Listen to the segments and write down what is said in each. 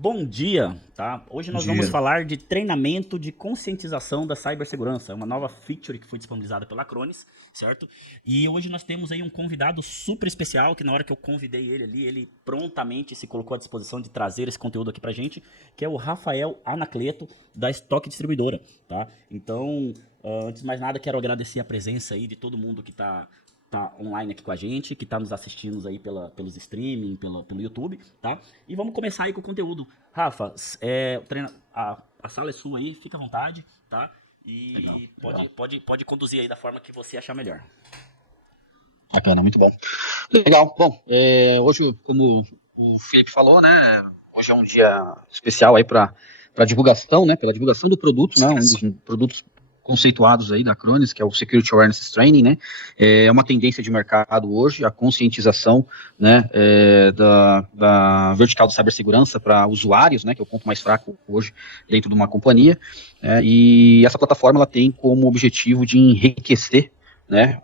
Bom dia, tá? Hoje nós vamos Dia. falar de treinamento de conscientização da cibersegurança, uma nova feature que foi disponibilizada pela Acronis, certo? E hoje nós temos aí um convidado super especial, que na hora que eu convidei ele ali, ele prontamente se colocou à disposição de trazer esse conteúdo aqui pra gente, que é o Rafael Anacleto, da Stock Distribuidora, tá? Então, antes de mais nada, quero agradecer a presença aí de todo mundo que tá online aqui com a gente, que tá nos assistindo aí pelos streaming, pelo YouTube, tá? E vamos começar aí com o conteúdo. Rafa, a sala é sua aí, fica à vontade, tá? Legal, E legal. pode conduzir aí da forma que você achar melhor. Bacana, muito bom. Legal. Bom, hoje, como o Felipe falou, né? Hoje é um dia especial aí para divulgação, né? Pela divulgação do produto, né? Um dos produtos conceituados aí da Acronis, que é o Security Awareness Training, né? É uma tendência de mercado hoje, a conscientização, né? Da vertical de cibersegurança para usuários, né? Que é o ponto mais fraco hoje dentro de uma companhia. E essa plataforma ela tem como objetivo de enriquecer, né,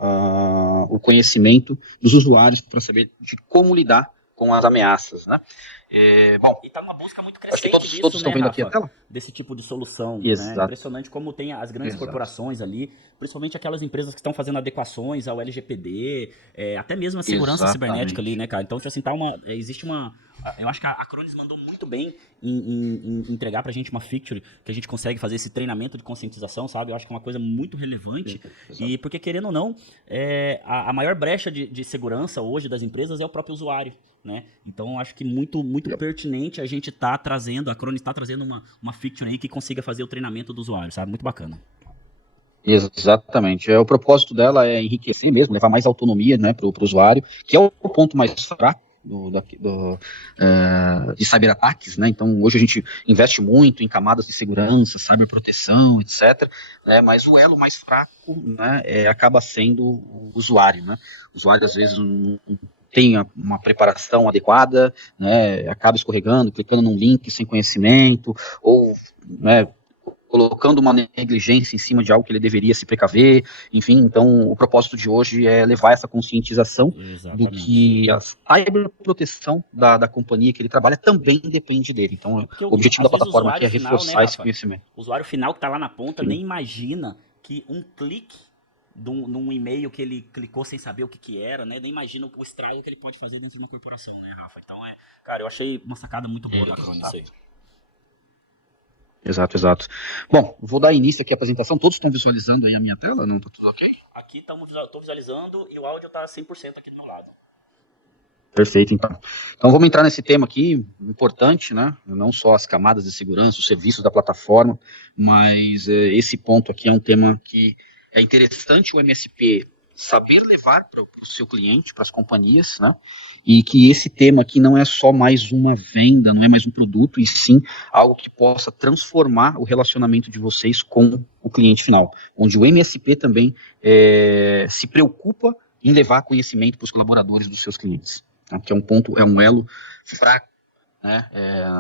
o conhecimento dos usuários para saber de como lidar com as ameaças, né? Bom, E tá numa busca muito acho que crescente todos disso, estão né, vendo aqui a Rafa? tela? Desse tipo de solução, né? Exato, Impressionante como tem as grandes exato, corporações ali, principalmente aquelas empresas que estão fazendo adequações ao LGPD, até mesmo a segurança cibernética ali, exatamente. né, cara? Então, tipo assim, existe uma. Eu acho que a Acronis mandou muito bem em entregar pra gente uma feature que a gente consegue fazer esse treinamento de conscientização, sabe? Eu acho que é uma coisa muito relevante. Exato. E porque, querendo ou não, a maior brecha de segurança hoje das empresas é o próprio usuário. Né? Então acho que muito Yep. pertinente a gente tá trazendo, a Acronis está trazendo uma feature aí que consiga fazer o treinamento do usuário, sabe? Muito bacana. Exatamente. O propósito dela é enriquecer mesmo, levar mais autonomia, né, para o usuário, que é o ponto mais fraco de cyberataques, né? Então hoje a gente investe muito em camadas de segurança, cyberproteção, etc. Né? Mas o elo mais fraco, né, acaba sendo o usuário, né? O usuário às vezes não tem uma preparação adequada, né? Acaba escorregando, clicando num link sem conhecimento, ou, né, colocando uma negligência em cima de algo que ele deveria se precaver, enfim, então o propósito de hoje é levar essa conscientização do Exatamente. que a cyberproteção da companhia que ele trabalha também depende dele. Então, E porque o objetivo às da vezes o plataforma aqui usuário é final, né, reforçar esse Rafa? conhecimento. O usuário final que tá lá na ponta nem Sim. imagina que um clique num e-mail que ele clicou sem saber o que era, né? Nem imagina o estrago que ele pode fazer dentro de uma corporação, né, Rafa? Então cara, eu achei uma sacada muito boa da Acronis isso aí. Exato. Exato, exato. Bom, vou dar início aqui à apresentação. Todos estão visualizando aí a minha tela? Não está tudo ok? Aqui tô visualizando e o áudio tá 100% aqui do meu lado. Perfeito, então. Então vamos entrar nesse tema aqui, importante, né? Não só as camadas de segurança, os serviços da plataforma, mas esse ponto aqui é um tema que é interessante o MSP saber levar para o seu cliente, para as companhias, né? E que esse tema aqui não é só mais uma venda, não é mais um produto, e sim algo que possa transformar o relacionamento de vocês com o cliente final, onde o MSP também se preocupa em levar conhecimento para os colaboradores dos seus clientes, que é um ponto, é um elo fraco, né,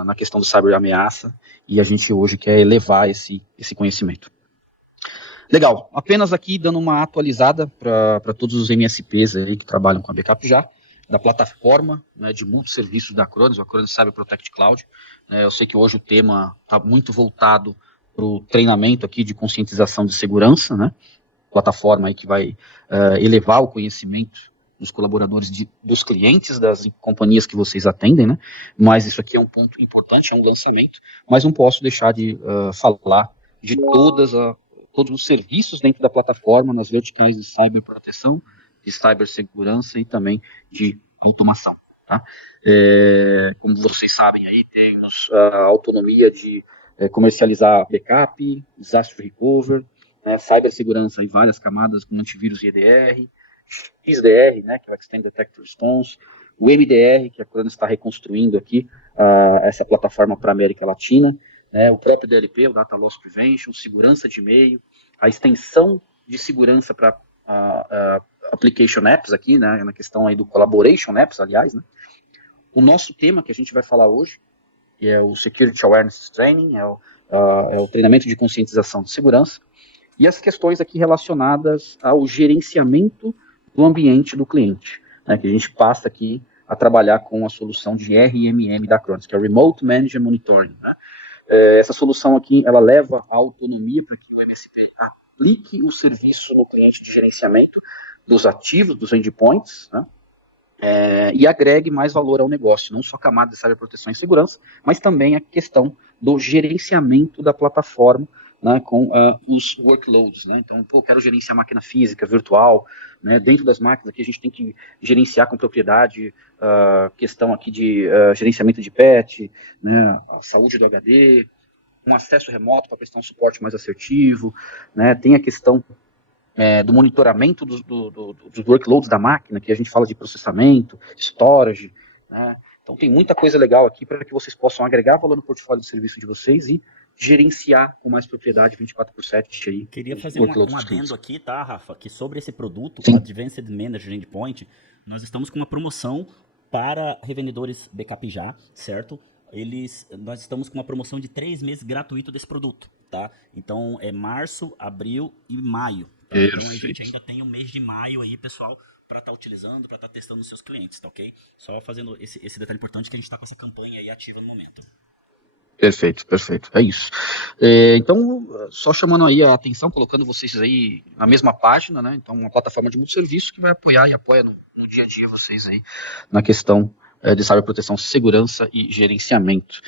na questão do cyber ameaça, e a gente hoje quer elevar esse conhecimento. Legal, apenas aqui dando uma atualizada para todos os MSPs aí que trabalham com a backup já, da plataforma, né, de muitos serviços da Acronis, o Acronis Cyber Protect Cloud. Eu sei que hoje o tema está muito voltado para o treinamento aqui de conscientização de segurança, né, plataforma aí que vai elevar o conhecimento dos colaboradores, dos clientes das companhias que vocês atendem, né? Mas isso aqui é um ponto importante, é um lançamento, mas não posso deixar de falar de todos os serviços dentro da plataforma, nas verticais de cyberproteção, de cibersegurança e também de automação. Tá? Como vocês sabem aí, temos a autonomia de comercializar backup, disaster recovery, né, cibersegurança em várias camadas com antivírus e EDR, XDR, né, que é o Extended Detector Response, o MDR, que a Cronos está reconstruindo aqui, essa plataforma para a América Latina, né, o próprio DLP, o Data Loss Prevention, segurança de e-mail, a extensão de segurança para Application Apps aqui, né, na questão aí do Collaboration Apps, aliás, né. O nosso tema que a gente vai falar hoje, que é o Security Awareness Training, é o treinamento de conscientização de segurança, e as questões aqui relacionadas ao gerenciamento do ambiente do cliente, né, que a gente passa aqui a trabalhar com a solução de RMM da Acronis, que é o Remote Manager Monitoring. Né? Essa solução aqui, ela leva a autonomia para que o MSP aplique o serviço no cliente de gerenciamento dos ativos, dos endpoints, né? E agregue mais valor ao negócio, não só a camada de cyberproteção e segurança, mas também a questão do gerenciamento da plataforma, né, com os workloads. Né? Então, quero gerenciar máquina física, virtual, né, dentro das máquinas aqui a gente tem que gerenciar com propriedade questão aqui de gerenciamento de patch, né, a saúde do HD, um acesso remoto para prestar um suporte mais assertivo, né, tem a questão do monitoramento dos workloads da máquina, que a gente fala de processamento, storage, né? Então tem muita coisa legal aqui para que vocês possam agregar valor no portfólio de serviço de vocês e gerenciar com mais propriedade 24/7 aí. Queria fazer um adendo aqui, tá, Rafa, que sobre esse produto, Sim. o Advanced Manager Endpoint, nós estamos com uma promoção para revendedores Backup Já, certo? Nós estamos com uma promoção de 3 meses gratuito desse produto, tá? Então é março, abril e maio. Tá? Então a gente ainda tem o mês de maio aí, pessoal, para estar utilizando, para estar testando nos seus clientes, tá ok? Só fazendo esse detalhe importante que a gente está com essa campanha aí ativa no momento. Perfeito, perfeito, é isso. Então, só chamando aí a atenção, colocando vocês aí na mesma página, né? Então, uma plataforma de multisserviço que vai apoiar e apoia no dia a dia vocês aí na questão de cyberproteção, segurança e gerenciamento.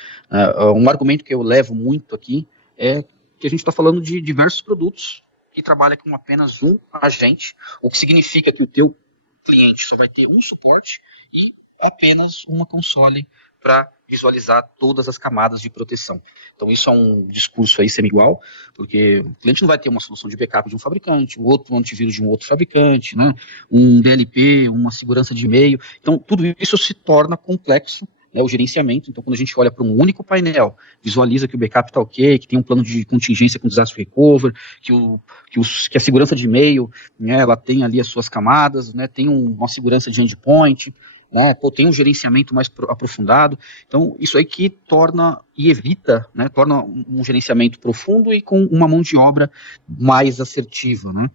Um argumento que eu levo muito aqui é que a gente está falando de diversos produtos que trabalham com apenas um agente, o que significa que o teu cliente só vai ter um suporte e apenas uma console para visualizar todas as camadas de proteção. Então isso é um discurso aí semi-igual, porque o cliente não vai ter uma solução de backup de um fabricante, o outro antivírus de um outro fabricante, né? Um DLP, uma segurança de e-mail. Então tudo isso se torna complexo, né, o gerenciamento. Então quando a gente olha para um único painel, visualiza que o backup está ok, que tem um plano de contingência com disaster recovery, que a segurança de e-mail, né, ela tem ali as suas camadas, né, tem uma segurança de endpoint, né, tem um gerenciamento mais aprofundado. Então, isso aí que torna e evita, né, torna um gerenciamento profundo e com uma mão de obra mais assertiva, né?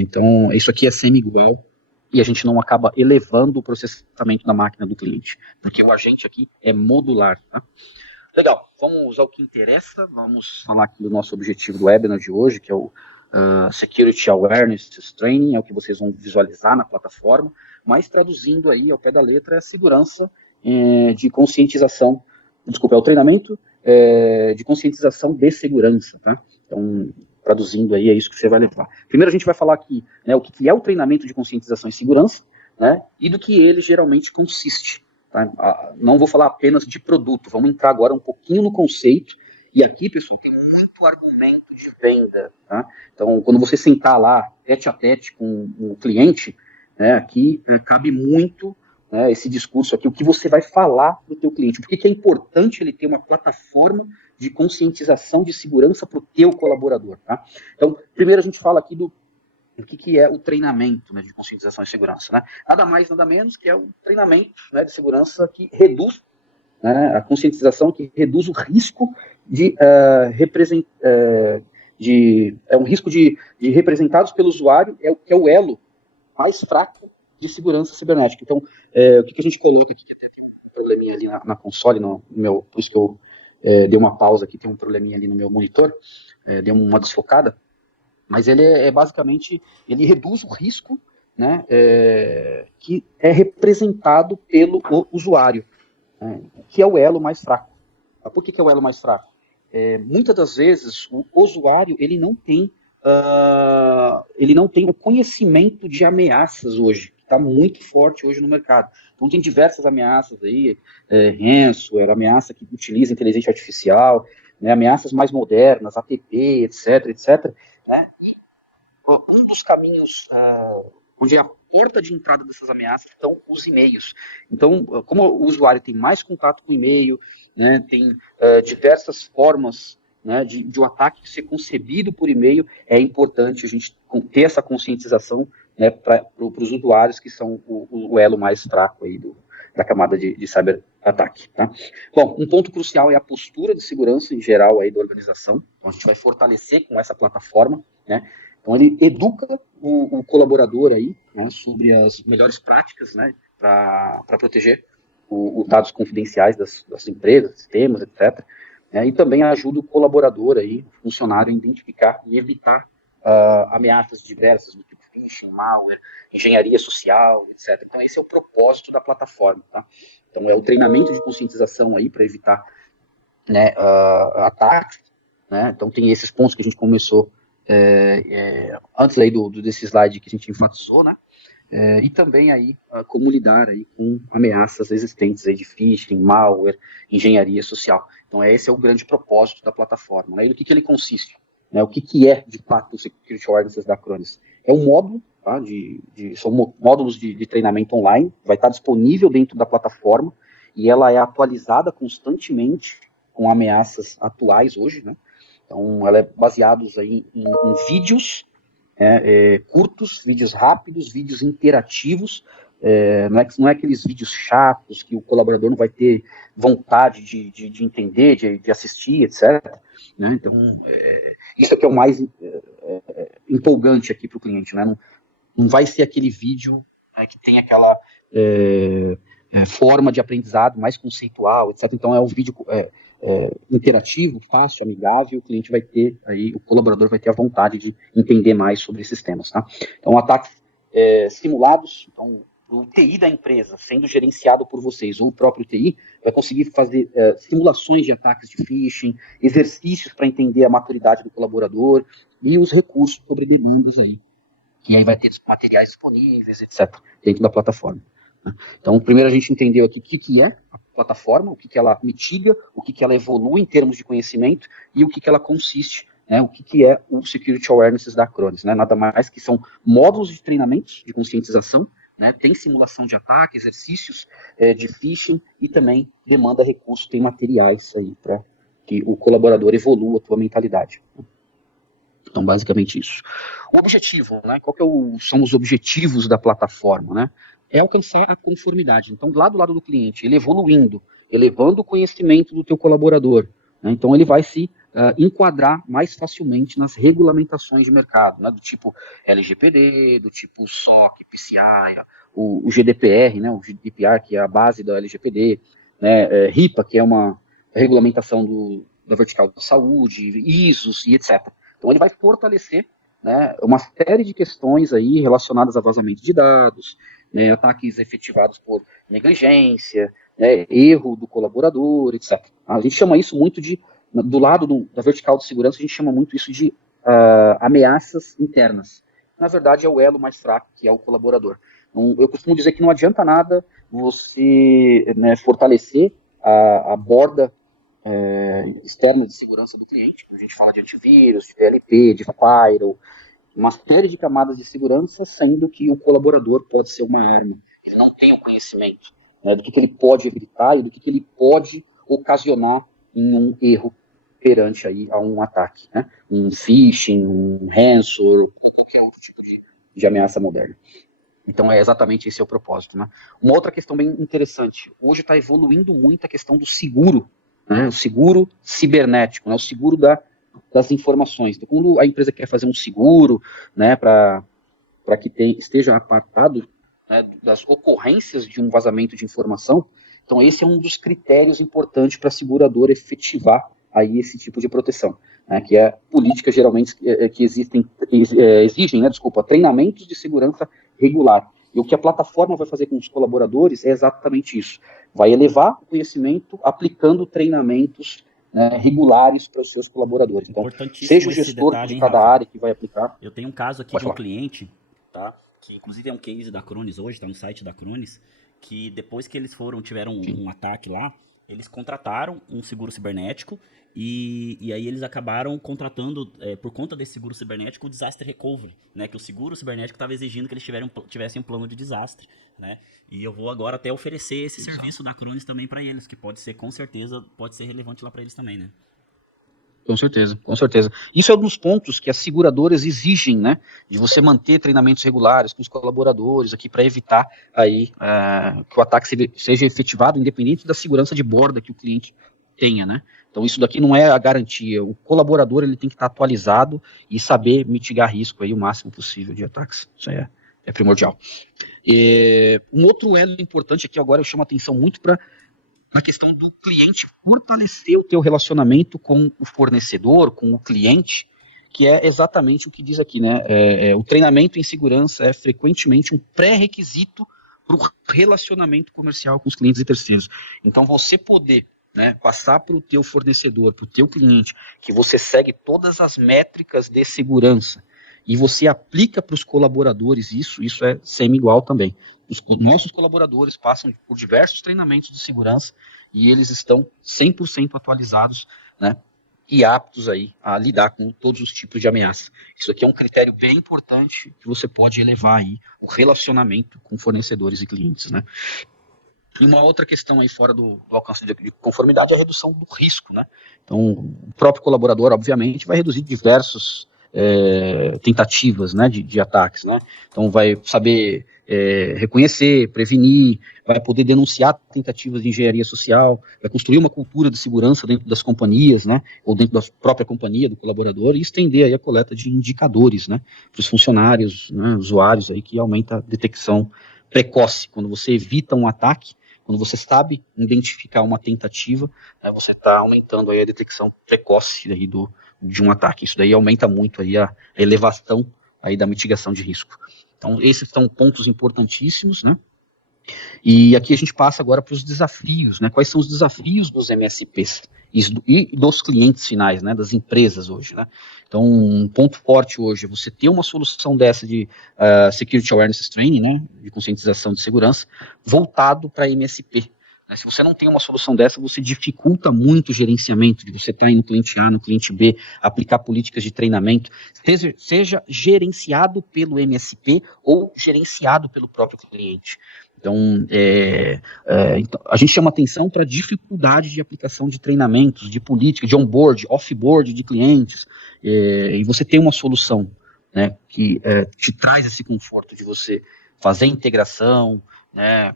Então, isso aqui é semi-igual e a gente não acaba elevando o processamento da máquina do cliente, porque o agente aqui é modular, tá? Legal, vamos ao que interessa, vamos falar aqui do nosso objetivo do webinar de hoje, que é o Security Awareness Training, é o que vocês vão visualizar na plataforma, mas traduzindo aí ao pé da letra é a segurança de conscientização, desculpa, é o treinamento de conscientização de segurança, tá? Então, traduzindo aí, é isso que você vai levar. Primeiro a gente vai falar aqui, né, o que é o treinamento de conscientização em segurança, né, e do que ele geralmente consiste. Tá? Não vou falar apenas de produto, vamos entrar agora um pouquinho no conceito, e aqui, pessoal, tem muito argumento de venda, tá? Então, quando você sentar lá, tete a tete com o cliente, né, aqui cabe muito, né, esse discurso aqui, o que você vai falar para o teu cliente, por que é importante ele ter uma plataforma de conscientização de segurança para o teu colaborador, tá? Então, primeiro a gente fala aqui do que é o treinamento, né, de conscientização de segurança, né? Nada mais, nada menos que é um treinamento, né, de segurança que reduz, né, a conscientização que reduz o risco de um risco de representados pelo usuário, que é o elo mais fraco de segurança cibernética. Então, o que a gente coloca aqui, que tem um probleminha ali na console, no meu, por isso que eu dei uma pausa aqui, tem um probleminha ali no meu monitor, deu uma desfocada, mas ele basicamente, ele reduz o risco, né, que é representado pelo usuário, que é o elo mais fraco. Por que é o elo mais fraco? Muitas das vezes o usuário ele não tem o conhecimento de ameaças hoje, que está muito forte hoje no mercado. Então tem diversas ameaças aí, ransomware, ameaça que utiliza inteligência artificial, né, ameaças mais modernas, APT, etc, etc. Né? Um dos caminhos onde é a porta de entrada dessas ameaças estão os e-mails. Então, como o usuário tem mais contato com o e-mail, né, tem diversas formas, né, de um ataque ser concebido por e-mail, é importante a gente ter essa conscientização, né, para os usuários que são o elo mais fraco aí da camada de cyberataque. Tá? Bom, um ponto crucial é a postura de segurança em geral aí da organização. Então, a gente vai fortalecer com essa plataforma, né? Então, ele educa o colaborador aí, né, sobre as melhores práticas, né, para proteger os dados confidenciais das empresas, sistemas, etc. E também ajuda o colaborador, aí, o funcionário, a identificar e evitar ameaças diversas, do tipo phishing, malware, engenharia social, etc. Então, esse é o propósito da plataforma. Tá? Então, é o treinamento de conscientização aí para evitar, né, ataques. Né? Então, tem esses pontos que a gente começou antes aí desse slide que a gente enfatizou, né? E também aí como lidar aí com ameaças existentes aí de phishing, malware, engenharia social. Então esse é o grande propósito da plataforma. Né? E o que ele consiste? Né? O que é de fato o Security Awareness da Acronis? É um módulo, tá? São módulos de treinamento online, vai estar disponível dentro da plataforma e ela é atualizada constantemente com ameaças atuais hoje, né? Então ela é baseada aí em vídeos curtos, vídeos rápidos, vídeos interativos, não é aqueles vídeos chatos que o colaborador não vai ter vontade de entender, de assistir, etc. Né? Então, isso é que é o mais empolgante aqui para o cliente. Né? Não vai ser aquele vídeo que tem aquela forma de aprendizado mais conceitual, etc. Então, é um vídeo interativo, fácil, amigável, o cliente vai ter, aí, o colaborador vai ter a vontade de entender mais sobre esses temas. Tá? Então, ataques simulados, então, o TI da empresa, sendo gerenciado por vocês, ou o próprio TI, vai conseguir fazer simulações de ataques de phishing, exercícios para entender a maturidade do colaborador e os recursos sobre demandas aí. E aí vai ter materiais disponíveis, etc., dentro da plataforma. Então, primeiro a gente entendeu aqui o que é a plataforma, o que ela mitiga, o que ela evolui em termos de conhecimento e o que ela consiste, né, o que é o Security Awareness da Acronis. Né, nada mais que são módulos de treinamento, de conscientização, né, tem simulação de ataque, exercícios de phishing e também demanda recursos, tem materiais aí para que o colaborador evolua a sua mentalidade. Então, basicamente isso. O objetivo, né, são os objetivos da plataforma, né? É alcançar a conformidade. Então, lá do lado do cliente, ele evoluindo, elevando o conhecimento do teu colaborador. Né? Então, ele vai se enquadrar mais facilmente nas regulamentações de mercado, né? Do tipo LGPD, do tipo SOC, PCI, o GDPR, né? O GDPR, que é a base da LGPD, né? RIPA, que é uma regulamentação da vertical da saúde, ISOs e etc. Então, ele vai fortalecer, né, uma série de questões aí relacionadas a vazamento de dados, né, ataques efetivados por negligência, né, erro do colaborador, etc. A gente chama isso muito do lado da vertical de segurança, a gente chama muito isso de ameaças internas. Na verdade, é o elo mais fraco, que é o colaborador. Então, eu costumo dizer que não adianta nada você, né, fortalecer a borda externa de segurança do cliente. A gente fala de antivírus, de DLP, de firewall, uma série de camadas de segurança, sendo que o colaborador pode ser uma arma. Ele não tem o conhecimento, né, do que ele pode evitar e do que ele pode ocasionar em um erro perante aí a um ataque, né? Um phishing, um ransomware, ou qualquer outro tipo de ameaça moderna. Então, exatamente esse é o propósito. Né? Uma outra questão bem interessante, hoje está evoluindo muito a questão do seguro, né? O seguro cibernético, né? O seguro das informações. Então, quando a empresa quer fazer um seguro, né, para que esteja apartado, né, das ocorrências de um vazamento de informação, então esse é um dos critérios importantes para a seguradora efetivar aí esse tipo de proteção, né, que é política geralmente que exigem, treinamentos de segurança regular. E o que a plataforma vai fazer com os colaboradores é exatamente isso. Vai elevar o conhecimento aplicando treinamentos regulares para os seus colaboradores. Então, seja o gestor de cada área que vai aplicar. Eu tenho um caso aqui de um cliente, tá? Que inclusive é um case da Acronis hoje, está no site da Acronis, que depois que eles tiveram um ataque lá, eles contrataram um seguro cibernético e aí eles acabaram contratando, por conta desse seguro cibernético, o Disaster Recovery, né? Que o seguro cibernético estava exigindo que eles tivessem um plano de desastre, né? E eu vou agora até oferecer esse serviço da Acronis também para eles, que com certeza pode ser relevante lá para eles também, né? Com certeza, com certeza. Isso é um dos pontos que as seguradoras exigem, né? De você manter treinamentos regulares com os colaboradores aqui para evitar aí que o ataque seja efetivado, independente da segurança de borda que o cliente tenha, né? Então isso daqui não é a garantia. O colaborador ele tem que estar atualizado e saber mitigar risco aí o máximo possível de ataques. Isso aí é primordial. Um outro elo importante aqui agora, eu chamo a atenção muito para a questão do cliente fortalecer o teu relacionamento com o fornecedor, com o cliente, que é exatamente o que diz aqui, né? O treinamento em segurança é frequentemente um pré-requisito para o relacionamento comercial com os clientes e terceiros. Então, você poder, né, passar para o teu fornecedor, para o teu cliente, que você segue todas as métricas de segurança e você aplica para os colaboradores isso é semi-igual também. Os nossos colaboradores passam por diversos treinamentos de segurança e eles estão 100% atualizados, né, e aptos aí a lidar com todos os tipos de ameaça. Isso aqui é um critério bem importante que você pode elevar aí o relacionamento com fornecedores e clientes, né. E uma outra questão aí fora do alcance de conformidade é a redução do risco, né. Então, o próprio colaborador, obviamente, vai reduzir diversos tentativas, né, de ataques, né. Então, vai saber reconhecer, prevenir, vai poder denunciar tentativas de engenharia social, vai construir uma cultura de segurança dentro das companhias, né, ou dentro da própria companhia do colaborador e estender aí a coleta de indicadores, né, para os funcionários, né, usuários aí, que aumenta a detecção precoce. Quando você evita um ataque, quando você sabe identificar uma tentativa, né, você está aumentando aí a detecção precoce aí de um ataque. Isso daí aumenta muito aí a elevação aí da mitigação de risco. Então, esses são pontos importantíssimos, né? E aqui a gente passa agora para os desafios, né? Quais são os desafios dos MSPs e dos clientes finais, né? Das empresas hoje, né? Então, um ponto forte hoje é você ter uma solução dessa de Security Awareness Training, né? De conscientização de segurança, voltado para MSP. Se você não tem uma solução dessa, você dificulta muito o gerenciamento, de você estar no cliente A, no cliente B, aplicar políticas de treinamento, seja gerenciado pelo MSP ou gerenciado pelo próprio cliente. Então, a gente chama atenção para a dificuldade de aplicação de treinamentos, de política, de onboard, off-board de clientes, e você tem uma solução, né, que te traz esse conforto de você fazer a integração, né,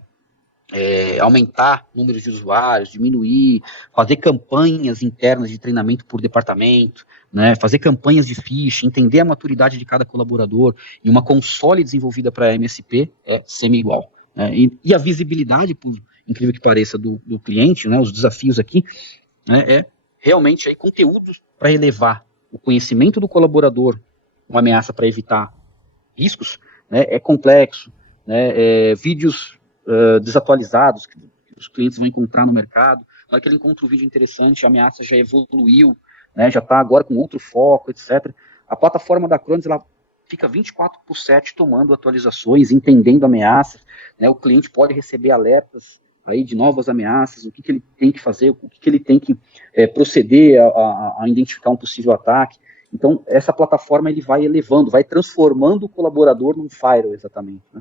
aumentar o número de usuários, diminuir, fazer campanhas internas de treinamento por departamento, né, fazer campanhas de phishing, entender a maturidade de cada colaborador, e uma console desenvolvida para MSP é semi-igual. E a visibilidade, por incrível que pareça, do cliente, né, os desafios aqui, né, é realmente aí conteúdos para elevar o conhecimento do colaborador, uma ameaça para evitar riscos, né, é complexo, né, vídeos desatualizados que os clientes vão encontrar no mercado. Na hora que ele encontra um vídeo interessante, a ameaça já evoluiu, né, já está agora com outro foco, etc. A plataforma da Acronis, ela fica 24/7 tomando atualizações, entendendo ameaças, né, o cliente pode receber alertas aí de novas ameaças, o que ele tem que fazer, o que ele tem que proceder a identificar um possível ataque. Então, essa plataforma ele vai elevando, vai transformando o colaborador num firewall, exatamente, né?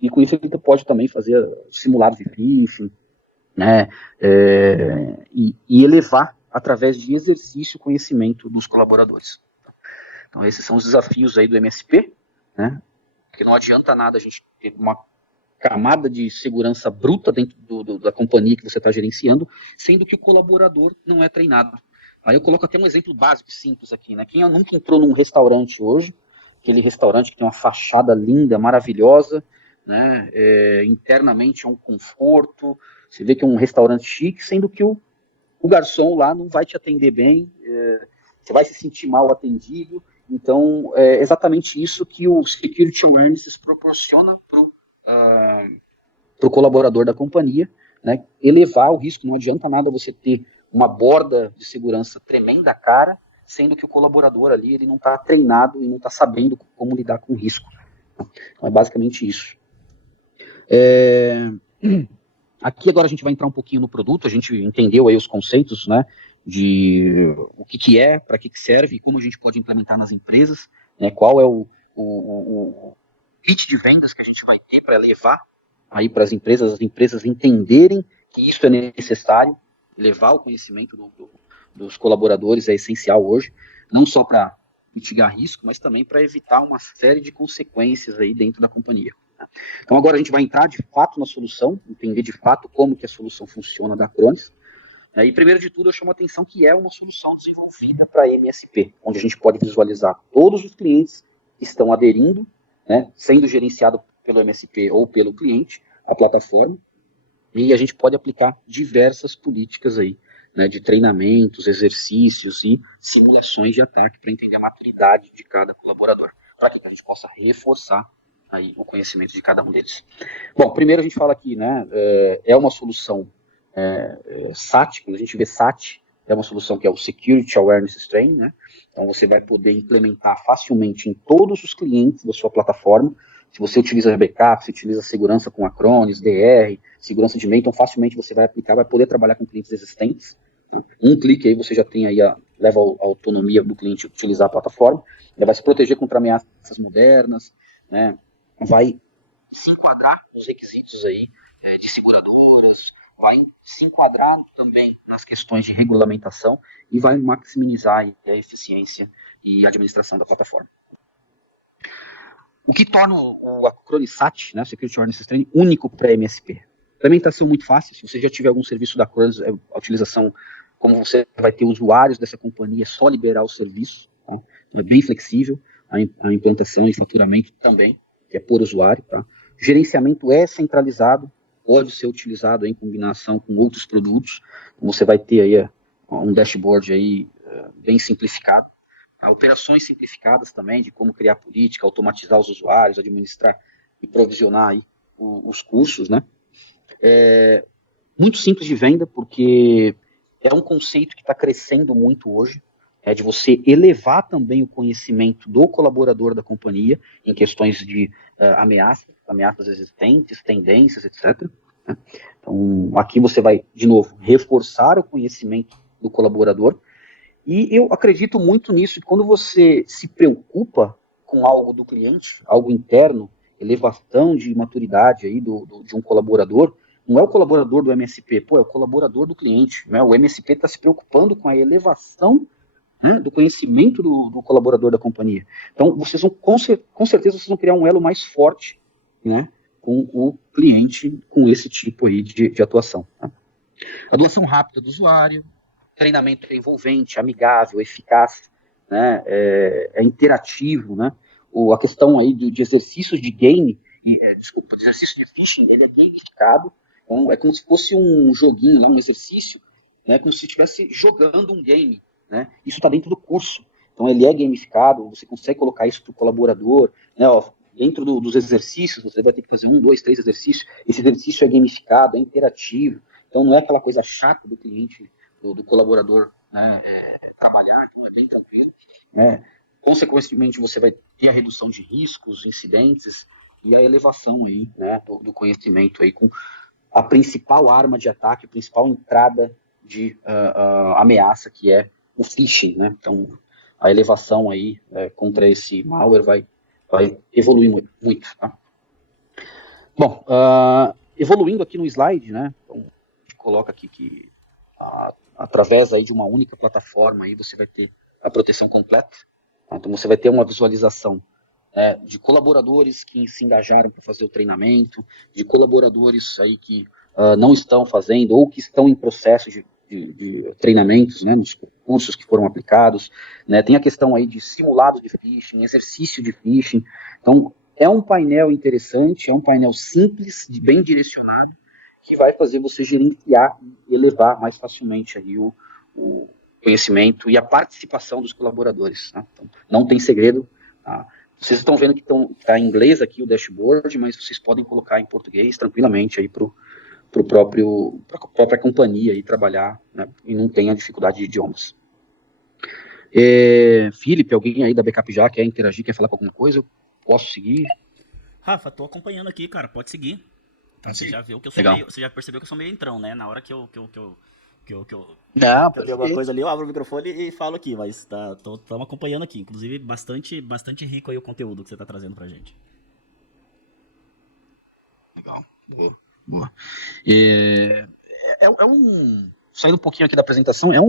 E com isso ele pode também fazer simulados de phishing, né, e elevar, através de exercício, o conhecimento dos colaboradores. Então, esses são os desafios aí do MSP, né, porque não adianta nada a gente ter uma camada de segurança bruta dentro da companhia que você está gerenciando, sendo que o colaborador não é treinado. Aí eu coloco até um exemplo básico, simples aqui, né? Quem nunca entrou num restaurante hoje, aquele restaurante que tem uma fachada linda, maravilhosa, né? Internamente é um conforto, você vê que é um restaurante chique, sendo que o garçom lá não vai te atender bem, você vai se sentir mal atendido. Então, é exatamente isso que o Security Awareness proporciona para o colaborador da companhia, né? Elevar o risco. Não adianta nada você ter uma borda de segurança tremenda cara, sendo que o colaborador ali ele não está treinado e não está sabendo como lidar com o risco. Então, é basicamente isso. Aqui agora a gente vai entrar um pouquinho no produto, a gente entendeu aí os conceitos, né, de o que é, para que serve e como a gente pode implementar nas empresas, né, qual é o kit de vendas que a gente vai ter para levar aí para as empresas entenderem que isso é necessário, levar o conhecimento dos colaboradores é essencial hoje, não só para mitigar risco, mas também para evitar uma série de consequências aí dentro da companhia. Então agora a gente vai entrar de fato na solução, entender de fato como que a solução funciona da Acronis. E primeiro de tudo eu chamo a atenção que é uma solução desenvolvida para MSP, onde a gente pode visualizar todos os clientes que estão aderindo, né, sendo gerenciado pelo MSP ou pelo cliente, a plataforma, e a gente pode aplicar diversas políticas aí, né, de treinamentos, exercícios e simulações de ataque para entender a maturidade de cada colaborador, para que a gente possa reforçar aí o conhecimento de cada um deles. Bom, primeiro a gente fala aqui, né, é uma solução SAT, quando a gente vê SAT, é uma solução que é o Security Awareness Training, né, então você vai poder implementar facilmente em todos os clientes da sua plataforma. Se você utiliza backup, se utiliza segurança com Acronis, DR, segurança de e-mail, então facilmente você vai aplicar, vai poder trabalhar com clientes existentes. Tá? Um clique aí você já tem aí leva a autonomia do cliente utilizar a plataforma, ele vai se proteger contra ameaças modernas, né? Vai se enquadrar nos requisitos aí de seguradoras, vai se enquadrar também nas questões de regulamentação e vai maximizar aí a eficiência e a administração da plataforma. O que torna o Acronis SAT, né, Security Awareness Training, único para MSP. Implementação muito fácil, se você já tiver algum serviço da Acronis, a utilização, como você vai ter usuários dessa companhia, é só liberar o serviço, tá? Então é bem flexível, a implantação e faturamento também, que é por usuário, tá? Gerenciamento é centralizado, pode ser utilizado em combinação com outros produtos, você vai ter aí um dashboard aí bem simplificado. Operações simplificadas também, de como criar política, automatizar os usuários, administrar e provisionar aí os cursos, né? Muito simples de venda, porque é um conceito que está crescendo muito hoje, de você elevar também o conhecimento do colaborador da companhia em questões de ameaças existentes, tendências, etc. Né? Então, aqui você vai, de novo, reforçar o conhecimento do colaborador. E eu acredito muito nisso, que quando você se preocupa com algo do cliente, algo interno, elevação de maturidade aí de um colaborador, não é o colaborador do MSP, é o colaborador do cliente, né? O MSP está se preocupando com a elevação, né, do conhecimento do colaborador da companhia. Então, vocês vão, com certeza, vocês vão criar um elo mais forte, né, com o cliente, com esse tipo aí de atuação. Tá? Adoção rápida do usuário, treinamento envolvente, amigável, eficaz, né, interativo, né, a questão aí de exercícios de game, de exercício de phishing, ele é gamificado, então é como se fosse um joguinho, um exercício, né, como se estivesse jogando um game, né, isso está dentro do curso, então ele é gamificado, você consegue colocar isso para o colaborador, né, dentro dos exercícios, você vai ter que fazer 1, 2, 3 exercícios, esse exercício é gamificado, é interativo, então não é aquela coisa chata do cliente, do colaborador, né, trabalhar, então é bem tranquilo. Né? Consequentemente, você vai ter a redução de riscos, incidentes e a elevação aí, né, do conhecimento aí, com a principal arma de ataque, a principal entrada de ameaça, que é o phishing. Né? Então, a elevação aí contra esse malware vai evoluir muito. Tá? Bom, evoluindo aqui no slide, né, então, a gente coloca aqui que através aí de uma única plataforma aí você vai ter a proteção completa. Então você vai ter uma visualização de colaboradores que se engajaram para fazer o treinamento, de colaboradores aí que não estão fazendo ou que estão em processo de treinamentos, né, nos cursos que foram aplicados, né, tem a questão aí de simulados de phishing, exercício de phishing. Então é um painel interessante, é um painel simples, bem direcionado, que vai fazer você gerenciar e elevar mais facilmente aí o conhecimento e a participação dos colaboradores. Né? Então, não tem segredo. Tá? Vocês estão vendo que está em inglês aqui o dashboard, mas vocês podem colocar em português tranquilamente aí para a própria companhia aí trabalhar, né? E não tenha dificuldade de idiomas. Felipe, alguém aí da Backup já quer interagir, quer falar com alguma coisa? Eu posso seguir? Rafa, tô acompanhando aqui, cara, pode seguir. Tá, você já viu que eu sou você já percebeu que eu sou meio entrão, né? Na hora que eu li alguma coisa ali, eu abro o microfone e falo aqui, mas estamos acompanhando aqui. Inclusive, bastante rico aí o conteúdo que você tá trazendo pra gente. Legal, boa. Saindo um pouquinho aqui da apresentação, é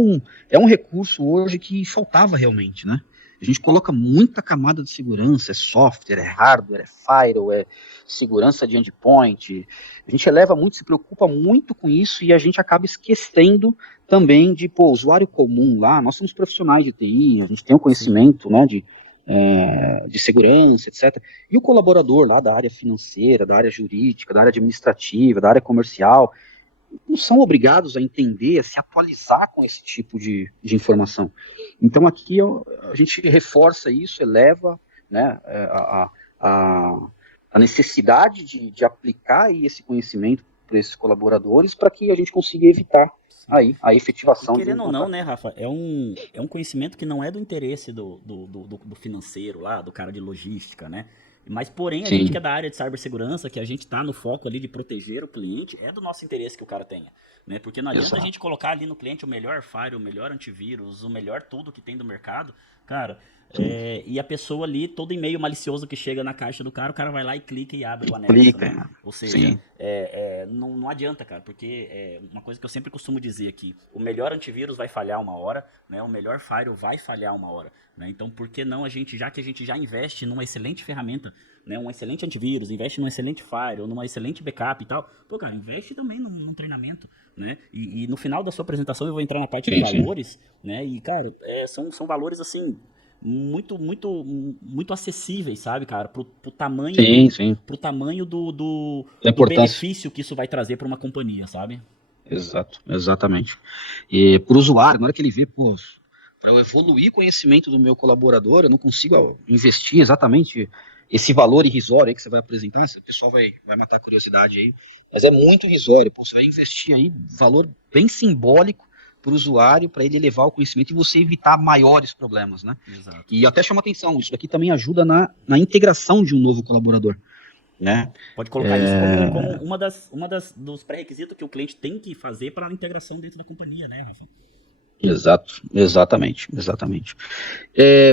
um recurso hoje que faltava realmente, né? A gente coloca muita camada de segurança, é software, é hardware, é firewall, é segurança de endpoint. A gente eleva muito, se preocupa muito com isso e a gente acaba esquecendo também de, usuário comum lá, nós somos profissionais de TI, a gente tem o conhecimento, né, de segurança, etc. E o colaborador lá da área financeira, da área jurídica, da área administrativa, da área comercial, não são obrigados a entender, a se atualizar com esse tipo de informação. Então aqui a gente reforça isso, eleva, né, a necessidade de aplicar aí esse conhecimento para esses colaboradores para que a gente consiga evitar aí a efetivação. E querendo ou não, né, Rafa, é um conhecimento que não é do interesse do financeiro lá, do cara de logística, né? Mas, porém, a gente que é da área de cibersegurança, que a gente está no foco ali de proteger o cliente, é do nosso interesse que o cara tenha, né? Porque não adianta a gente colocar ali no cliente o melhor firewall, o melhor antivírus, o melhor tudo que tem do mercado, cara, e a pessoa ali, todo e-mail malicioso que chega na caixa do cara, o cara vai lá e clica e abre o anexo, né? Ou seja, não adianta, cara, porque uma coisa que eu sempre costumo dizer aqui, o melhor antivírus vai falhar uma hora, né? O melhor firewall vai falhar uma hora, né? Então, por que não já que a gente já investe numa excelente ferramenta, né, um excelente antivírus, investe num excelente firewall, numa excelente backup e tal, pô, cara, investe também num treinamento, né? E no final da sua apresentação eu vou entrar na parte de valores, né? E, cara, são valores, assim, muito acessíveis, sabe, cara, pro tamanho, pro tamanho do benefício que isso vai trazer para uma companhia, sabe? Exatamente. E pro usuário, na hora que ele vê, pô, para eu evoluir o conhecimento do meu colaborador, eu não consigo investir exatamente esse valor irrisório aí que você vai apresentar, o pessoal vai matar a curiosidade aí, mas é muito irrisório, pô, você vai investir aí valor bem simbólico para o usuário, para ele elevar o conhecimento e você evitar maiores problemas, né? Exato. E até chama atenção, isso daqui também ajuda na integração de um novo colaborador, né? Pode colocar isso como dos pré-requisitos que o cliente tem que fazer para a integração dentro da companhia, né, Rafa? Exatamente.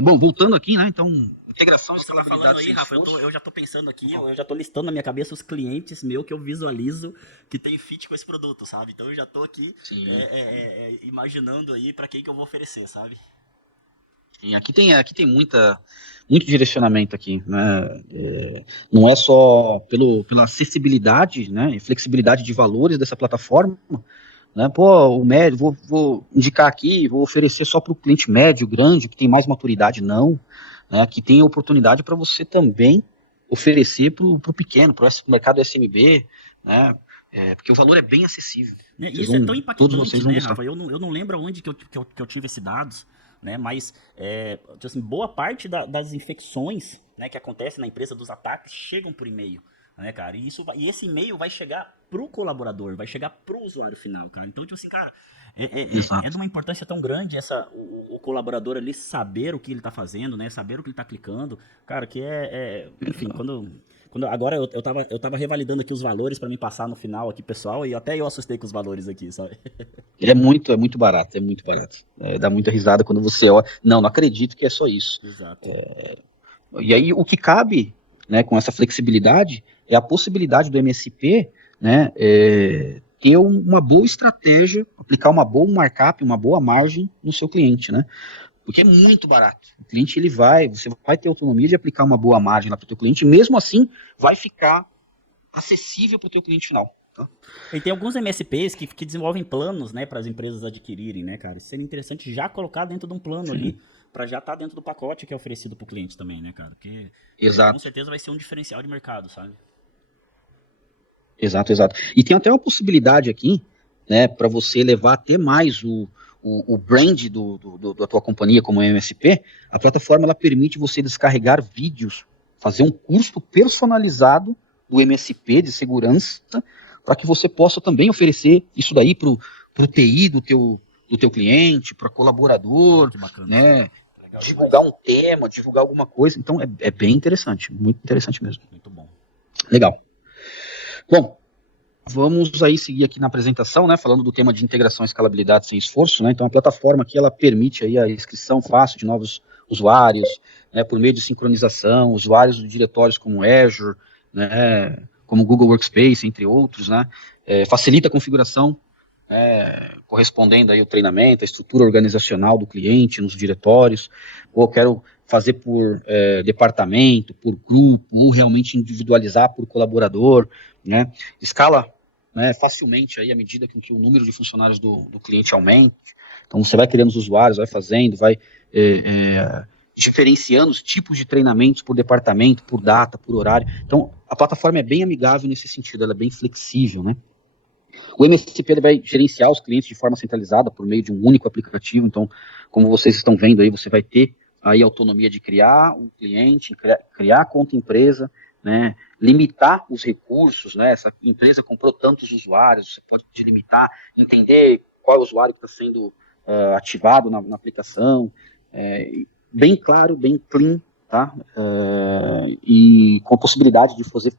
Bom, voltando aqui, né, então, integração e escalabilidade. Falando aí, Rafa, eu já tô pensando aqui, eu já tô listando na minha cabeça os clientes meus que eu visualizo que tem fit com esse produto, sabe? Então eu já tô aqui imaginando aí para quem que eu vou oferecer, sabe? Sim, aqui tem muito direcionamento aqui, né? Não é só pela acessibilidade, né, e flexibilidade de valores dessa plataforma, né? Pô, o médio, vou indicar aqui, vou oferecer só para o cliente médio, grande, que tem mais maturidade, não. Né? Aqui tem oportunidade para você também oferecer para o pequeno, para o mercado SMB, né? Porque o valor é bem acessível. Isso é tão impactante, né, Rafa? Eu não lembro onde que eu tive esses dados, né? Mas assim, boa parte das infecções, né, que acontecem na empresa, dos ataques, chegam por e-mail. Né, cara? E esse e-mail vai chegar pro colaborador, vai chegar pro usuário final, cara. Então, tipo assim, cara, é de uma importância tão grande o colaborador ali saber o que ele tá fazendo, né? Saber o que ele tá clicando. Cara, que enfim, agora eu tava revalidando aqui os valores para me passar no final aqui, pessoal, e até eu assustei com os valores aqui, sabe? É muito barato. Dá muita risada quando você olha. Não acredito que é só isso. Exato. E aí, o que cabe, né, com essa flexibilidade é a possibilidade do MSP, né, ter uma boa estratégia, aplicar uma boa markup, uma boa margem no seu cliente, né? Porque é muito barato. O cliente você vai ter autonomia de aplicar uma boa margem lá para o teu cliente, e mesmo assim vai ficar acessível para o teu cliente final. Tá? E tem alguns MSPs que desenvolvem planos, né, para as empresas adquirirem, né, cara? Isso seria interessante já colocar dentro de um plano ali, para já estar dentro do pacote que é oferecido para o cliente também, né, cara? Porque com certeza vai ser um diferencial de mercado, sabe? Exato. E tem até uma possibilidade aqui, né, para você levar até mais o brand da tua companhia como MSP. A plataforma ela permite você descarregar vídeos, fazer um curso personalizado do MSP de segurança, para que você possa também oferecer isso daí para o TI do teu cliente, para colaborador, né? Divulgar um tema, divulgar alguma coisa. Então é bem interessante, muito interessante mesmo. Muito bom. Legal. Bom, vamos aí seguir aqui na apresentação, né, falando do tema de integração e escalabilidade sem esforço, né? Então a plataforma aqui ela permite aí a inscrição fácil de novos usuários, né, por meio de sincronização, usuários de diretórios como Azure, né, como Google Workspace, entre outros, né? Facilita a configuração, correspondendo aí ao treinamento, a estrutura organizacional do cliente nos diretórios, ou quero fazer por departamento, por grupo, ou realmente individualizar por colaborador, né? Escala, né, facilmente aí à medida que o número de funcionários do cliente aumente. Então você vai criando os usuários, vai fazendo, vai diferenciando os tipos de treinamentos por departamento, por data, por horário. Então, a plataforma é bem amigável nesse sentido, ela é bem flexível, né? O MSP ele vai gerenciar os clientes de forma centralizada por meio de um único aplicativo. Então, como vocês estão vendo aí, você vai ter aí a autonomia de criar um cliente, criar a conta empresa, né, limitar os recursos, né, essa empresa comprou tantos usuários, você pode limitar, entender qual é o usuário que está sendo ativado na aplicação, bem claro, bem clean, tá? E com a possibilidade de você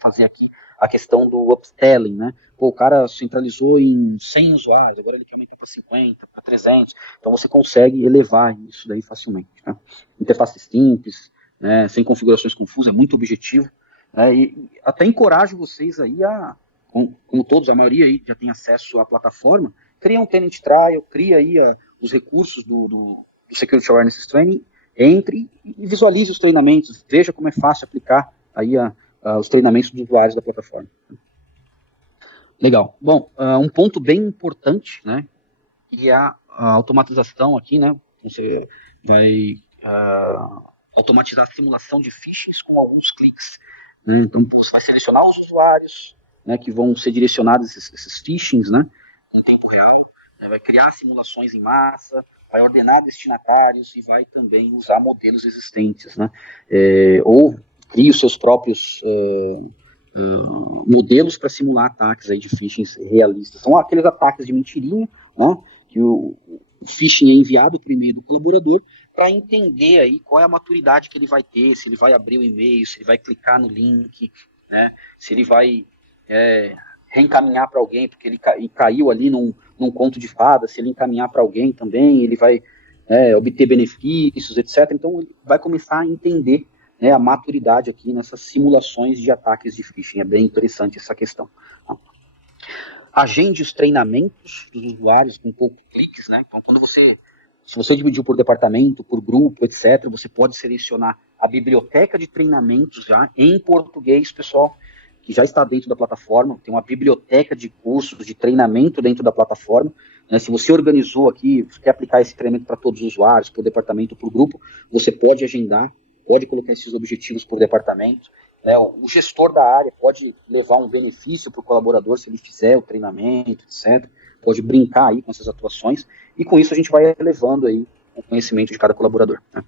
fazer aqui a questão do upselling, né? Pô, o cara centralizou em 100 usuários, agora ele quer aumentar para 50, para 300, então você consegue elevar isso daí facilmente, né? Interface simples, né? Sem configurações confusas, é muito objetivo, né? E até encorajo vocês aí como todos, a maioria aí já tem acesso à plataforma, cria um tenant trial, cria aí os recursos do Security Awareness Training, entre e visualize os treinamentos, veja como é fácil aplicar aí os treinamentos dos usuários da plataforma. Legal. Bom, um ponto bem importante, né, que é a automatização aqui, né, você vai automatizar a simulação de phishings com alguns cliques, né, então você vai selecionar os usuários, né, que vão ser direcionados esses phishings, né, em tempo real, né, vai criar simulações em massa, vai ordenar destinatários e vai também usar modelos existentes, né, ou cria os seus próprios modelos para simular ataques aí de phishing realistas. São aqueles ataques de mentirinha, né, que o phishing é enviado por e-mail do colaborador para entender aí qual é a maturidade que ele vai ter, se ele vai abrir o e-mail, se ele vai clicar no link, né, se ele vai reencaminhar para alguém, porque ele caiu ali num conto de fada, se ele encaminhar para alguém também, ele vai obter benefícios, etc. Então, ele vai começar a entender, né, a maturidade aqui nessas simulações de ataques de phishing. É bem interessante essa questão. Agende os treinamentos dos usuários com poucos cliques, né? Então, se você dividiu por departamento, por grupo, etc., você pode selecionar a biblioteca de treinamentos já em português, pessoal, que já está dentro da plataforma. Tem uma biblioteca de cursos, de treinamento dentro da plataforma, né? Se você organizou aqui, você quer aplicar esse treinamento para todos os usuários, por departamento, por grupo, você pode agendar, pode colocar esses objetivos por departamento, né? O gestor da área pode levar um benefício para o colaborador se ele fizer o treinamento, etc. Pode brincar aí com essas atuações, e com isso a gente vai elevando aí o conhecimento de cada colaborador, né?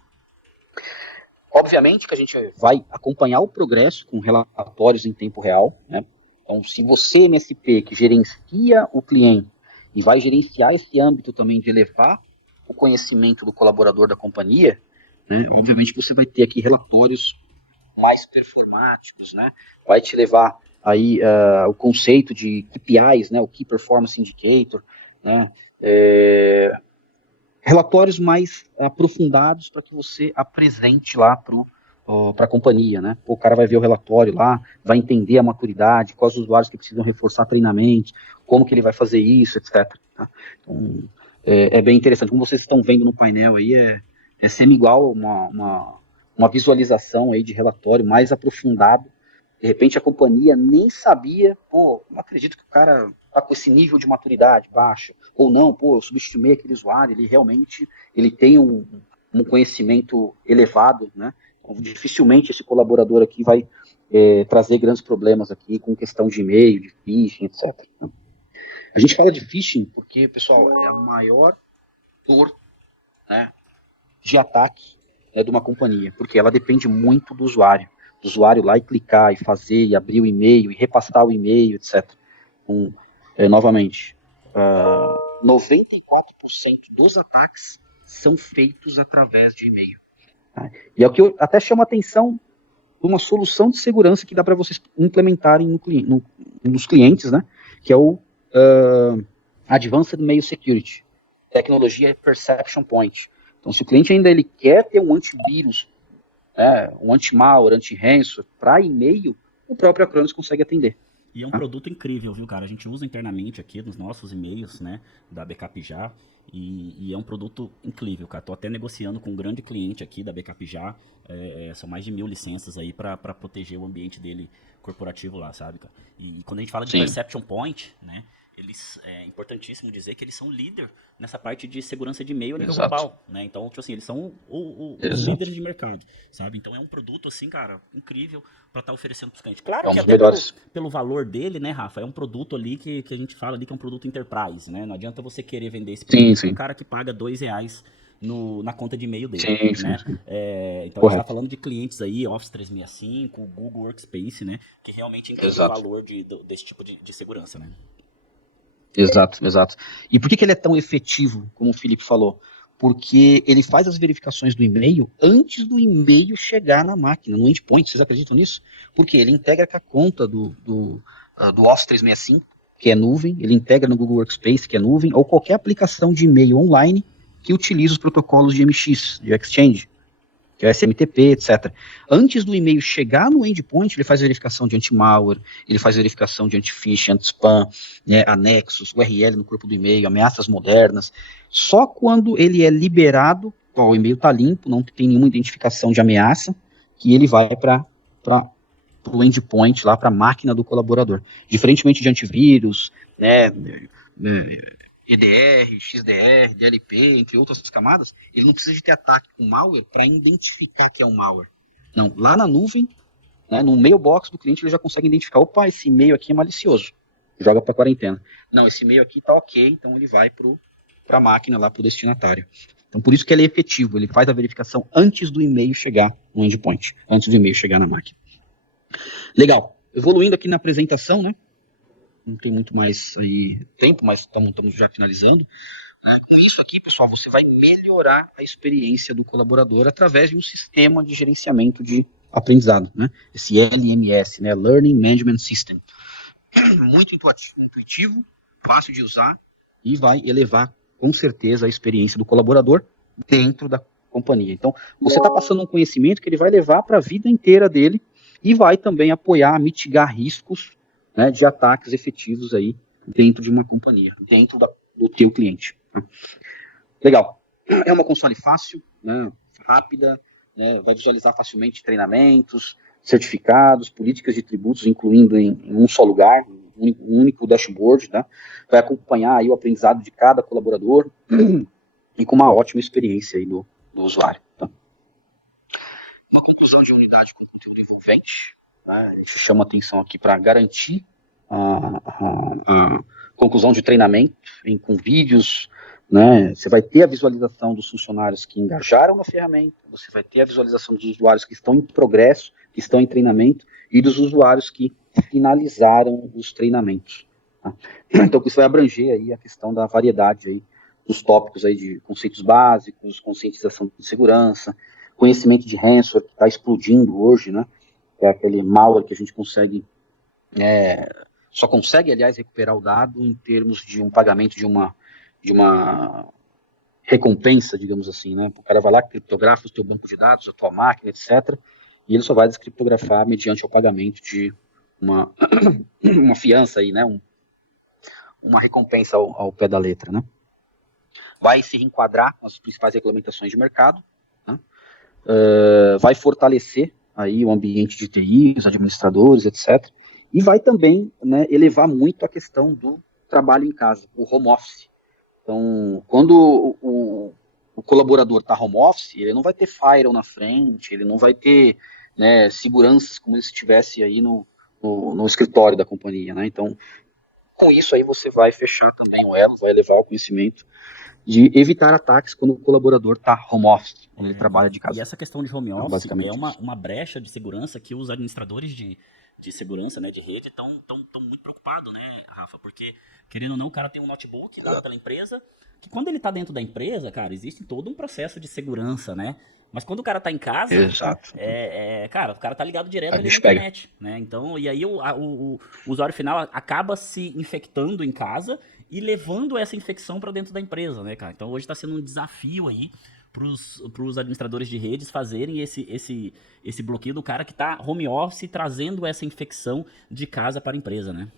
Obviamente que a gente vai acompanhar o progresso com relatórios em tempo real, né? Então, se você, MSP, que gerencia o cliente e vai gerenciar esse âmbito também de elevar o conhecimento do colaborador da companhia, né, obviamente que você vai ter aqui relatórios mais performáticos, né? Vai te levar aí o conceito de KPIs, né? O Key Performance Indicator, né? Relatórios mais aprofundados para que você apresente lá para a companhia, né? O cara vai ver o relatório lá, vai entender a maturidade, quais os usuários que precisam reforçar treinamento, como que ele vai fazer isso, etc. Tá? Então, é bem interessante. Como vocês estão vendo no painel aí, é semi-igual uma visualização aí de relatório mais aprofundado. De repente a companhia nem sabia, pô, não acredito que o cara tá com esse nível de maturidade baixo, ou não, pô, eu subestimei aquele usuário, ele realmente tem um conhecimento elevado, né? Então, dificilmente esse colaborador aqui vai trazer grandes problemas aqui com questão de e-mail, de phishing, etc. A gente fala de phishing porque, pessoal, é a maior dor, né, de ataque de uma companhia, porque ela depende muito do usuário lá e clicar, e fazer, e abrir o e-mail, e repassar o e-mail, etc. Então, novamente, 94% dos ataques são feitos através de e-mail. Tá? E é o que eu até chamo a atenção de uma solução de segurança que dá para vocês implementarem nos clientes, né? Que é o Advanced Mail Security, tecnologia Perception Point. Então, se o cliente ainda ele quer ter um antivírus, um anti-malware, anti-ransom para e-mail, o próprio Acronis consegue atender. E é um produto incrível, viu, cara? A gente usa internamente aqui nos nossos e-mails, né, da Backup Já, e é um produto incrível, cara. Tô até negociando com um grande cliente aqui da Backup Já, são mais de 1000 licenças aí para proteger o ambiente dele corporativo lá, sabe, cara? E quando a gente fala de Perception Point, né, é importantíssimo dizer que eles são líder nessa parte de segurança de e-mail a nível Exato. global, né? Então, tipo assim, eles são os Exato. líderes de mercado, sabe? Então é um produto, assim, cara, incrível para estar oferecendo para os clientes. Claro É um que dos até melhores. pelo valor dele, né, Rafa, é um produto ali que a gente fala ali que é um produto enterprise, né? Não adianta você querer vender esse Sim, produto para um sim. cara que paga R$ 2 na conta de e-mail dele, Sim, sim, né? sim. Então a gente está Correto. falando de clientes aí, Office 365, Google Workspace, né? Que realmente entende o Exato. valor desse tipo de segurança, né? Exato, exato. E por que ele é tão efetivo, como o Felipe falou? Porque ele faz as verificações do e-mail antes do e-mail chegar na máquina, no endpoint. Vocês acreditam nisso? Porque ele integra com a conta do Office 365, que é nuvem, ele integra no Google Workspace, que é nuvem, ou qualquer aplicação de e-mail online que utiliza os protocolos de MX, de Exchange, que é o SMTP, etc. Antes do e-mail chegar no endpoint, ele faz verificação de anti-malware, ele faz verificação de anti-phishing, anti-spam, né, anexos, URL no corpo do e-mail, ameaças modernas. Só quando ele é liberado, ó, o e-mail está limpo, não tem nenhuma identificação de ameaça, que ele vai para o endpoint, lá para a máquina do colaborador. Diferentemente de antivírus, né, EDR, XDR, DLP, entre outras camadas, ele não precisa de ter ataque com malware para identificar que é um malware. Não, lá na nuvem, né, no mailbox do cliente, ele já consegue identificar, opa, esse e-mail aqui é malicioso, joga para quarentena. Não, esse e-mail aqui tá ok, então ele vai para a máquina, lá para o destinatário. Então, por isso que ele é efetivo, ele faz a verificação antes do e-mail chegar no endpoint, antes do e-mail chegar na máquina. Legal, evoluindo aqui na apresentação, né, não tem muito mais aí tempo, mas estamos já finalizando. Com isso aqui, pessoal, você vai melhorar a experiência do colaborador através de um sistema de gerenciamento de aprendizado, né? Esse LMS, né? Learning Management System. Muito intuitivo, fácil de usar e vai elevar, com certeza, a experiência do colaborador dentro da companhia. Então, você está passando um conhecimento que ele vai levar para a vida inteira dele e vai também apoiar, mitigar riscos, né, de ataques efetivos aí dentro de uma companhia, dentro do teu cliente. Legal. É uma console fácil, né, rápida, né, vai visualizar facilmente treinamentos, certificados, políticas de tributos, incluindo em um só lugar, um único dashboard, tá? Vai acompanhar aí o aprendizado de cada colaborador e com uma ótima experiência aí do usuário. Tá? Uma conclusão de unidade com conteúdo envolvente, tá? A gente chama atenção aqui para garantir a conclusão de treinamento com vídeos, né? Você vai ter a visualização dos funcionários que engajaram na ferramenta, você vai ter a visualização dos usuários que estão em progresso, que estão em treinamento, e dos usuários que finalizaram os treinamentos. Tá? Então, isso vai abranger aí a questão da variedade aí dos tópicos aí de conceitos básicos, conscientização de segurança, conhecimento de ransomware, que está explodindo hoje, né? É aquele malware que a gente consegue só consegue, aliás, recuperar o dado em termos de um pagamento de uma recompensa, digamos assim, né? O cara vai lá, criptografa o teu banco de dados, a tua máquina, etc., e ele só vai descriptografar mediante o pagamento de uma fiança aí, né? Uma recompensa ao pé da letra, né? Vai se enquadrar nas principais regulamentações de mercado, né? Vai fortalecer aí o ambiente de TI, os administradores, etc., e vai também, né, elevar muito a questão do trabalho em casa, o home office. Então, quando o colaborador está home office, ele não vai ter firewall na frente, ele não vai ter, né, seguranças como se estivesse aí no escritório da companhia, né? Então, com isso aí você vai fechar também o elo, vai elevar o conhecimento de evitar ataques quando o colaborador está home office, quando ele trabalha de casa. E essa questão de home Então, office é basicamente uma brecha de segurança que os administradores de segurança, né, de rede, estão muito preocupados, né, Rafa? Porque, querendo ou não, o cara tem um notebook dado pela empresa, que quando ele está dentro da empresa, cara, existe todo um processo de segurança, né? Mas quando o cara tá em casa, exato. cara, o cara tá ligado direto ali na Bicho pega. internet, né? Então, e aí o usuário final acaba se infectando em casa e levando essa infecção para dentro da empresa, né, cara? Então hoje está sendo um desafio aí para os administradores de redes fazerem esse bloqueio do cara que está home office trazendo essa infecção de casa para a empresa, né?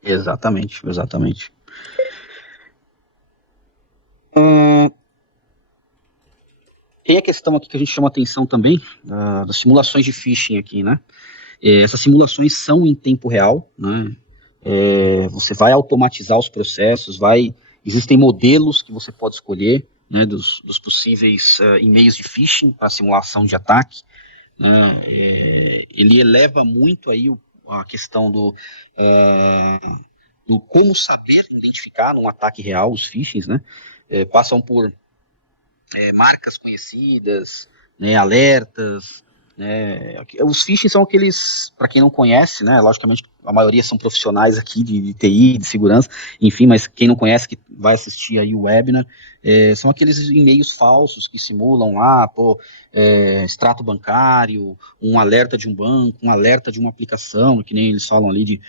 Exatamente, exatamente. Tem a questão aqui que a gente chama atenção também, das simulações de phishing aqui, né? Essas simulações são em tempo real, né? Você vai automatizar os processos, existem modelos que você pode escolher, né, dos possíveis e-mails de phishing para simulação de ataque, né, ele eleva muito aí a questão do como saber identificar num ataque real os phishings, né, passam por marcas conhecidas, né, alertas, né, os phishing são aqueles, para quem não conhece, né, logicamente a maioria são profissionais aqui de TI, de segurança, enfim, mas quem não conhece que vai assistir aí o webinar, são aqueles e-mails falsos que simulam lá, extrato bancário, um alerta de um banco, um alerta de uma aplicação, que nem eles falam ali de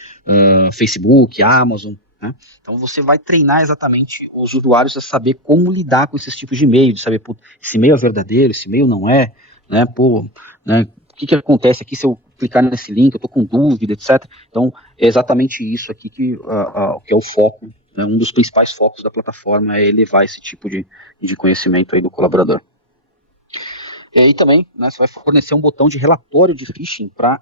Facebook, Amazon, né? Então você vai treinar exatamente os usuários a saber como lidar com esses tipos de e-mail, de saber, pô, esse e-mail é verdadeiro, esse e-mail não é, né, pô, né, o que acontece aqui se eu clicar nesse link, eu tô com dúvida, etc. Então é exatamente isso aqui que é o foco, né, um dos principais focos da plataforma é elevar esse tipo de conhecimento aí do colaborador. E também, né, você vai fornecer um botão de relatório de phishing para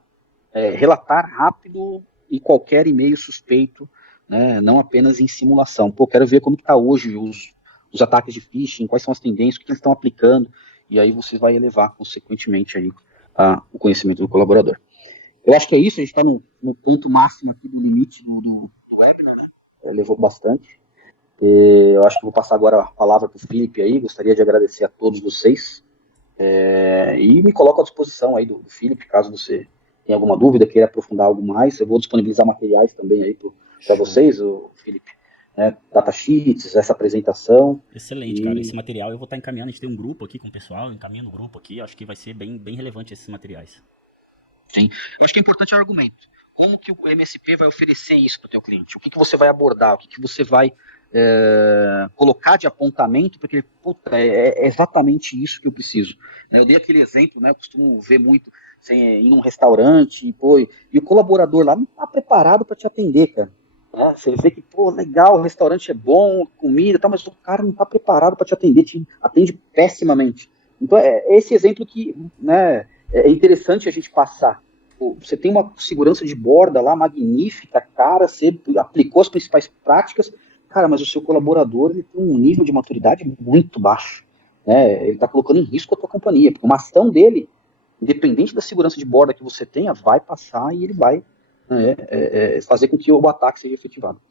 relatar rápido em qualquer e-mail suspeito, né, não apenas em simulação. Pô, quero ver como está hoje os ataques de phishing, quais são as tendências, o que eles estão aplicando, e aí você vai elevar, consequentemente, aí, o conhecimento do colaborador. Eu acho que é isso, a gente está no ponto máximo aqui do limite do webinar, né? Levou bastante. Eu acho que vou passar agora a palavra para o Felipe aí, gostaria de agradecer a todos vocês, e me coloco à disposição aí do Felipe, caso você tenha alguma dúvida, queira aprofundar algo mais, eu vou disponibilizar materiais também aí para vocês, Felipe, né, datasheets, essa apresentação. Excelente, cara, esse material eu vou estar encaminhando, a gente tem um grupo aqui com o pessoal, encaminhando o grupo aqui, acho que vai ser bem, bem relevante esses materiais. Sim, eu acho que é importante o argumento, como que o MSP vai oferecer isso para o teu cliente, o que você vai abordar, o que você vai colocar de apontamento, porque, puta, é exatamente isso que eu preciso. Eu dei aquele exemplo, né, eu costumo ver muito, ir num restaurante, e o colaborador lá não está preparado para te atender, cara. Você vê que, pô, legal, o restaurante é bom, comida, tá, mas o cara não está preparado para te atender, te atende pessimamente. Então, esse exemplo que, né, é interessante a gente passar. Pô, você tem uma segurança de borda lá magnífica, cara, você aplicou as principais práticas, cara, mas o seu colaborador ele tem um nível de maturidade muito baixo, né? Ele está colocando em risco a tua companhia, porque uma ação dele, independente da segurança de borda que você tenha, vai passar e ele vai fazer com que o ataque seja efetivado.